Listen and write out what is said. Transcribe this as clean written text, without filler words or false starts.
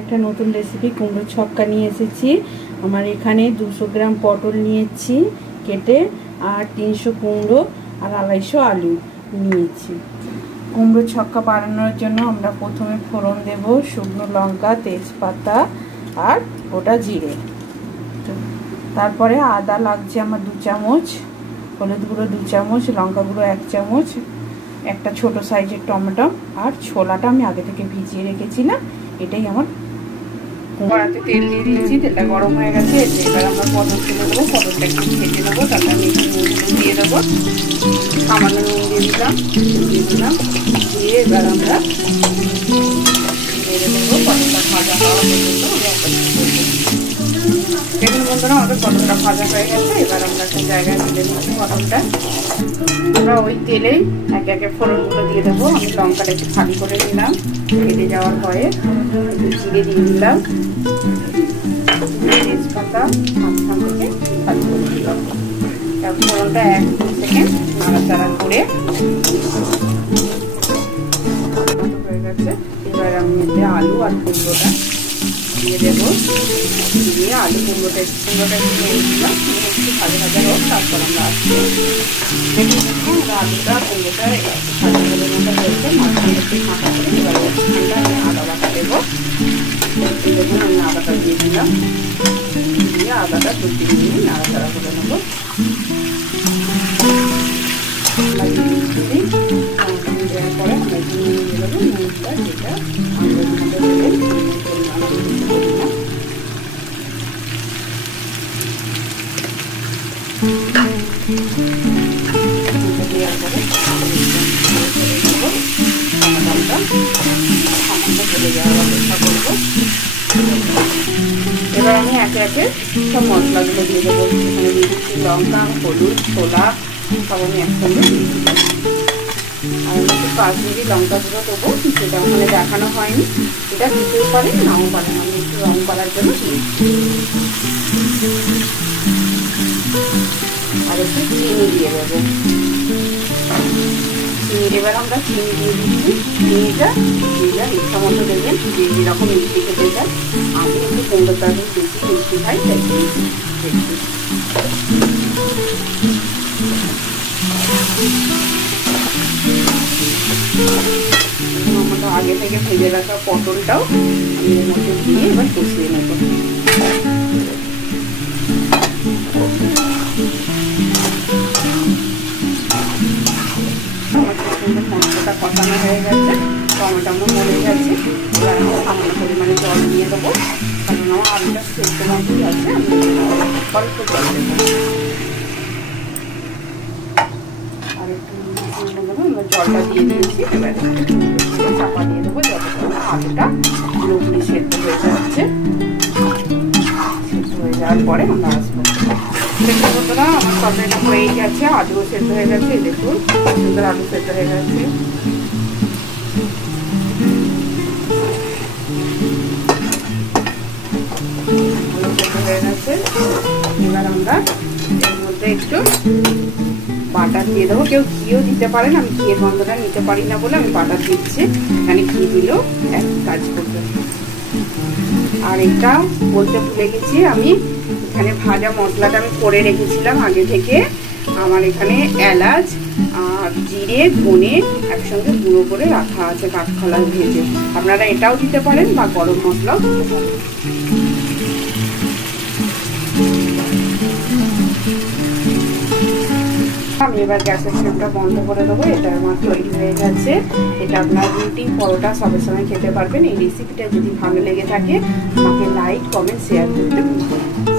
একটা নতুন রেসিপি কুমড়োর ছক্কা নিয়ে এসেছি। আমার এখানে 200 গ্রাম পটল নিয়েছি কেটে, আর 300 কুমড়ো আর 250 আলু নিয়েছি। কুমড়োর ছক্কা বানানোর জন্য আমরা প্রথমে ফোড়ন দেব শুকনো লঙ্কা, তেজপাতা আর গোটা জিরে। তারপরে আদা লাগছে আমার 2 চামচ, হলুদ গুঁড়ো 2 চামচ, লঙ্কা গুঁড়ো 1 চামচ, একটা ছোট সাইজের টমেটো, আর ছোলাটা আমি আগে থেকে ভিজিয়ে রেখেছিলাম। এটাই আমার। কড়াতে তেল দিয়ে দিয়েছি, তেলটা গরম হয়ে গেছে। এবার আমরা পটল তুলে দেবো, পটলটা একটু ভেজে নেবো। তারপর আমি একটু নুন দিয়ে দেবো, সামান্য নুন দিয়ে দিলাম, দিয়ে এবার আমরা ভেজে দেবো। পটলটা ভাজা হওয়া পর্যন্ত দেখুন বন্ধুরা, আমাদের পটলটা ভাজা হয়ে গেছে। এবার আমরা একটা জায়গায় তুলে নিচ্ছি পটলটা। আমরা ওই তেলেই একে একে ফোড়নগুলো দিয়ে দেবো। আমি লঙ্কাটা একটু খালি করে নিলাম, কেটে যাওয়ার পরে জিরে দিয়ে দিলাম, তেজপাতা মাঝখান থেকে খালি করে দিলাম। তারপর ফোড়নটা 1-2 সেকেন্ড নাড়াচাড়া করে হয়ে গেছে। এবার আমি এতে আলু আর কুমড়োটা দিয়ে দেবো, দিয়ে আলু কুমড়োটা একটু নিয়ে দিলাম, একটু ভাজা ভাজা হোক। তারপর আমরা আসছি আলুটা কুমড়োটা একটু ভাজা ভাজার মতো হয়েছে, মাঝখানে একটু ফাঁকা করে এবার ওখানটা আমি আদা বাটা দেবো। দেখুন আমি আদাটা দিয়ে দিলাম, দিয়ে আদাটা 2-3 মিনিট নাড়াচাড়া করে নেবো। দেওয়ার পরে আমরা একটু নুন দিয়ে দেবো, নুনটা যেটা আমরা দেওয়ার পরে টমেটোটা সামান্য চলে যাওয়ার অপেক্ষা করবো। এবার আমি একে একে সব মশলাগুলো দিয়ে দেবো। এখানে দিয়ে দিচ্ছি লঙ্কা, হলুদ, ছোলা সব আমি একসঙ্গে দিয়ে দিলাম। আর আমি একটু কাশ্মীরি লঙ্কা গুঁড়ো দেবো, সেটা ওখানে দেখানো হয়নি। এটা দিতেও পারেন, নাও পারেন, আমি একটু রং করার জন্য দিয়েছি। আর একটু চিনি দিয়ে দেবো। এবার আমরা চিনি দিয়ে দিচ্ছি। চিনিটা ইচ্ছা মতো দেবেন, যে যেরকম মিষ্টি খেতে চান। আমি একটু কুমড়োর তরকারি বেশি মিষ্টি খাই, তাই দিয়েছি দেখছি। আমরা আগে থেকে ভেজে রাখা পটলটাও আমি এর মধ্যে দিয়ে এবার কষিয়ে নেব। মশলাটা কষানো হয়ে গেছে, টমেটো আমার মরে গেছে। এবার আমি সামান্য পরিমাণে জল দিয়ে দেবো, কারণ আমার আলুটা সেদ্ধ মতোই আছে। আমি অল্প জল দেবো, আর একটু আমরা জলটা দিয়ে দিয়েছি। এবার চাপা দিয়ে দেবো যতক্ষণ আলুটা পুরোপুরি সেদ্ধ হয়ে যাচ্ছে। সেদ্ধ হয়ে যাওয়ার পরে আমরা আসবো। দেখতে বন্ধুরা, আমার তরকারিটা হয়েই গেছে, আলুও সেদ্ধ হয়ে গেছে। দেখুন সুন্দর আলু সেদ্ধ হয়ে গেছে। আলু সেদ্ধ হয়ে গেছে। এবার আমরা এর মধ্যে একটু বাটার দিয়ে দেবো। কেউ ঘিও দিতে পারেন, আমি ঘিয়ের গন্ধটা নিতে পারি না বলে আমি বাটার দিচ্ছি। এখানে ঘি দিলেও এক কাজ করবে। আর এটা বলতে ভুলে গেছি, আমি এখানে ভাজা মশলাটা আমি করে রেখেছিলাম আগে থেকে। আমার এখানে এলাচ আর জিরে, ধনে একসঙ্গে গুঁড়ো করে রাখা আছে কাঠখোলায় ভেজে। আপনারা এটাও দিতে পারেন বা গরম মশলাও দিতে পারেন। আমি এবার গ্যাসের ফ্লেমটা বন্ধ করে দেবো। এটা আমার তৈরি হয়ে গেছে। এটা আপনার রুটি, পরোটা সবের সময় খেতে পারবেন। এই রেসিপিটা যদি ভালো লেগে থাকে আমাকে লাইক, কমেন্ট, শেয়ার করতে ভুলবেন না।